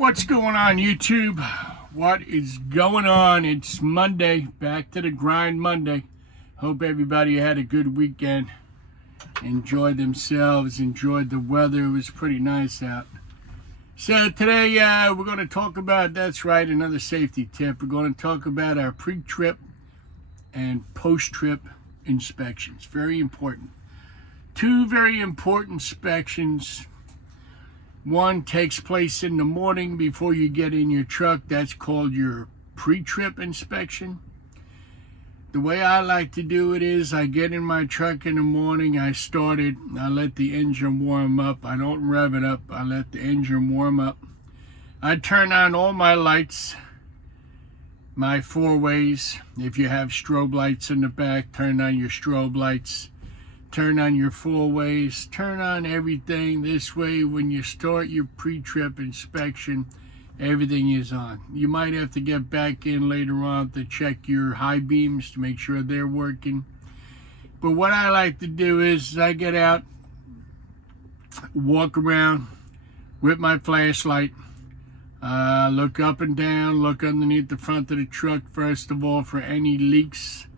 What's going on, YouTube? What is going on? It's Monday, back to the grind Monday. Hope everybody had a good weekend. Enjoyed themselves, enjoyed the weather. It was pretty nice out. So today we're going to talk about, that's right, another safety tip. We're going to talk about our pre-trip and post-trip inspections. Very important. Two very important inspections. One takes place in the morning before you get in your truck. That's called your pre-trip inspection. The way I like to do it is I get in my truck in the morning, I start it, I let the engine warm up. I don't rev it up, I let the engine warm up. I turn on all my lights, my four ways. If you have strobe lights in the back, turn on your strobe lights. Turn on your four ways, turn on everything. This way, when you start your pre-trip inspection, everything is on. You might have to get back in later on to check your high beams to make sure they're working. But what I like to do is I get out, walk around with my flashlight, look up and down, look underneath the front of the truck, first of all, for any leaks,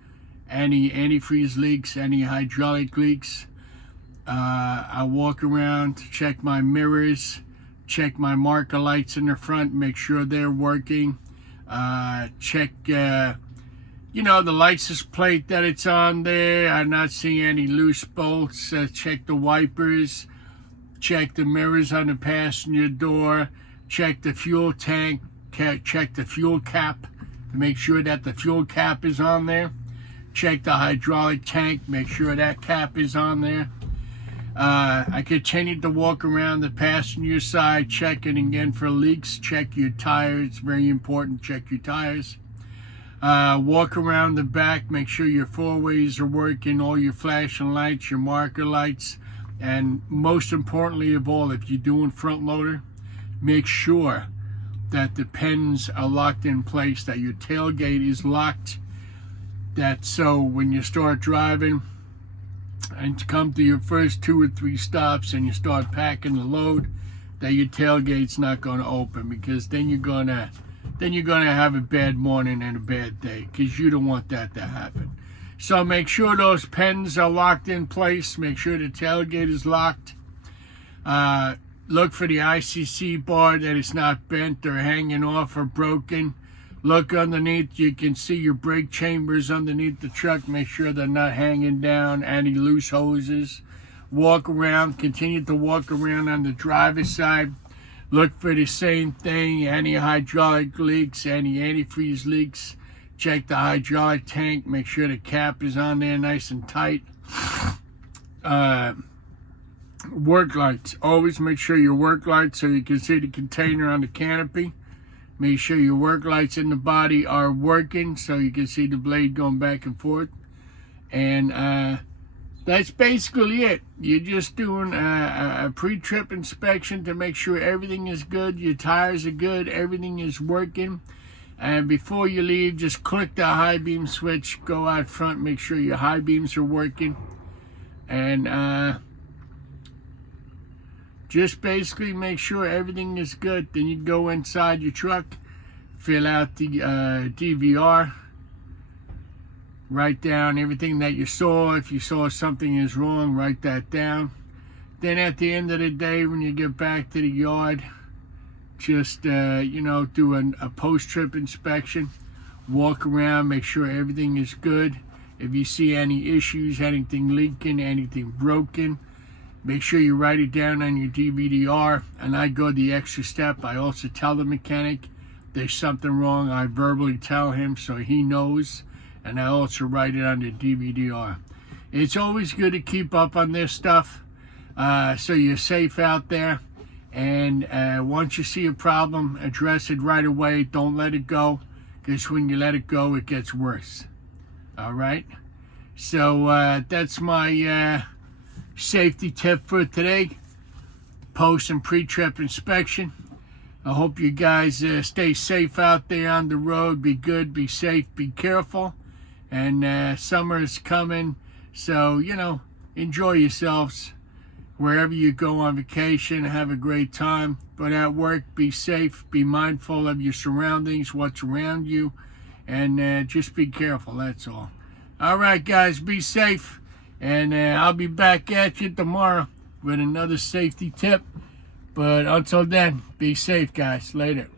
any antifreeze leaks, any hydraulic leaks. I walk around to check my mirrors, check my marker lights in the front, make sure they're working. Check, the license plate that it's on there. I'm not seeing any loose bolts. Check the wipers, check the mirrors on the passenger door, check the fuel tank, check the fuel cap to make sure that the fuel cap is on there. Check the hydraulic tank, make sure that cap is on there. I continue to walk around the passenger side, checking again for leaks. Check your tires, very important, check your tires. Walk around the back, make sure your four ways are working, all your flashing lights, your marker lights, and most importantly of all, if you're doing front loader, make sure that the pins are locked in place, that your tailgate is locked. That so when you start driving and come to your first 2 or 3 stops and you start packing the load, that your tailgate's not going to open, because then you're gonna have a bad morning and a bad day, because you don't want that to happen. So make sure those pins are locked in place. Make sure the tailgate is locked. Look for the ICC bar, that it's not bent or hanging off or broken. Look underneath, you can see your brake chambers underneath the truck. Make sure they're not hanging down, any loose hoses. Walk around, continue to walk around on the driver's side. Look for the same thing, any hydraulic leaks, any antifreeze leaks. Check the hydraulic tank, make sure the cap is on there nice and tight. Work lights, always make sure your work lights, so you can see the container on the canopy. Make sure your work lights in the body are working, so you can see the blade going back and forth. And that's basically it. You're just doing a pre-trip inspection to make sure everything is good, your tires are good, everything is working. And before you leave, just click the high beam switch, go out front, make sure your high beams are working. And just basically make sure everything is good. Then you go inside your truck, fill out the DVR, write down everything that you saw. If you saw something is wrong, write that down. Then at the end of the day, when you get back to the yard, just do a post-trip inspection. Walk around, make sure everything is good. If you see any issues, anything leaking, anything broken, make sure you write it down on your DVD-R. And I go the extra step. I also tell the mechanic there's something wrong. I verbally tell him so he knows. And I also write it on the DVD-R. It's always good to keep up on this stuff, so you're safe out there. And once you see a problem, address it right away. Don't let it go, because when you let it go, it gets worse. All right? So that's my safety tip for today, post and pre-trip inspection. I hope you guys stay safe out there on the road. Be good, be safe, be careful. And summer is coming, so enjoy yourselves. wherever you go on vacation, have a great time. But at work, be safe, be mindful of your surroundings, what's around you, and just be careful, that's all. All right, guys, be safe, and I'll be back at you tomorrow with another safety tip. But until then, be safe, guys. Later.